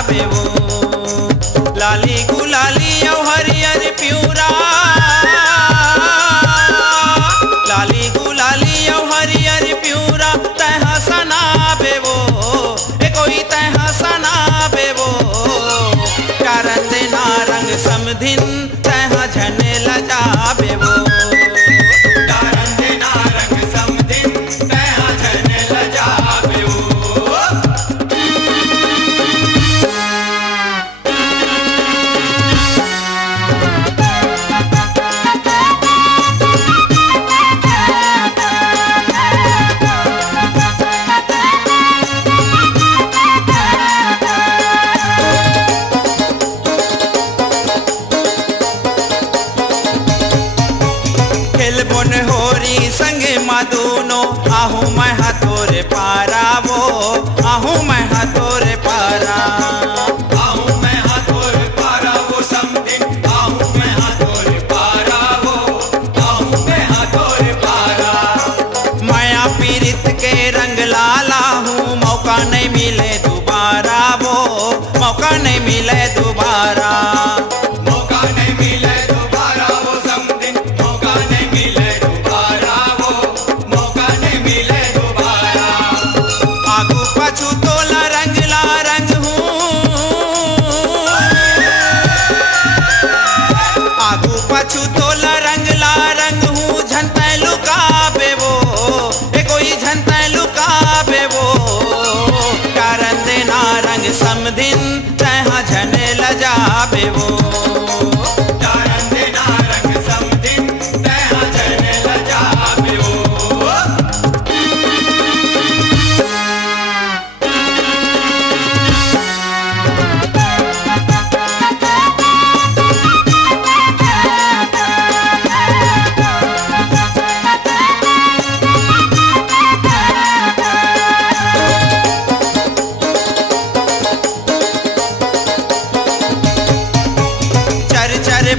लजाबे वो। लाली गुलाली औ हरियर पिउरा, लाली गुलाली औ हरियर पिउरा तह सनाबे वो, ए कोई तह सनाबे वो। कारण देना रंग समधिन तह झने लजाबे वो। खेलबोन होरी संग मादूनो आहू मैं हाथोरे पारा वो, आहू मैं हाथोरे पारा, आहू मैं हाथोरे पारा वो समधिन, आहू मैं हाथोरे पारा वो, आहू मैं हाथोरे पारा। माया पीरित के रंग लाला हूँ, मौका नहीं मिले दोबारा वो, मौका नहीं मिले दोबारा। पछु तोला रंग ला रंग हूँ झनते लुकाबे वो, ए कोई झनते लुकाबे वो। कारण देना रंग समधिन तह झने लजाबे वो। कारण देना रंग समधिन तह झने लजाबे वो।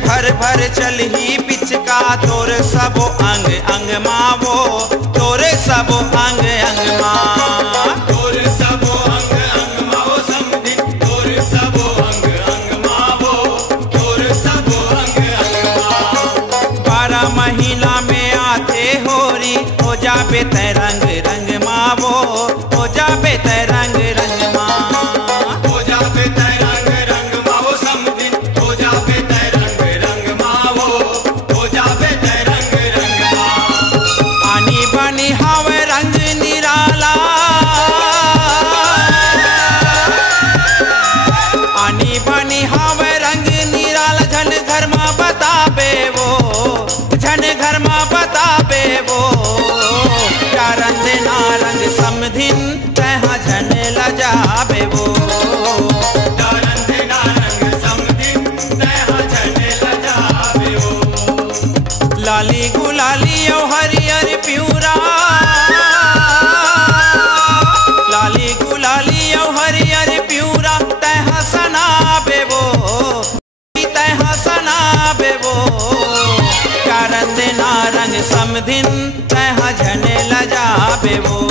भर भर चल ही पिचका तोर सबो अंग अंग मावो, तोरे सबो अंग अंग माँ, तोरे सबो अंग अंग मावो समधिन, तोरे सबो अंग अंग मावो, तोरे सबो अंग अंग माँ। 12 महीना में आते होरी हो जाबे तै रंग रंग मावो, हो जाबे तै रंग रंग माँ, हो जाबे तै रंग रंग मावो समधिन, हो जाबे तै बनी हावे रंग निराला, आनी बनी हावे रंग निराला। झन घर में बताबे वो, झन घर में बताबे वो। कारण देना रंग समधिन तह झने लजाबे वो। कारण देना रंग समधिन तह झने लजाबे वो। लाली गुलाली औ हरियर पिउरा, लाली गुलाली औ हरियर पिउरा तह सनाबे वो, तह सनाबे वो। कारण देना रंग समधिन तह झने लजाबे वो।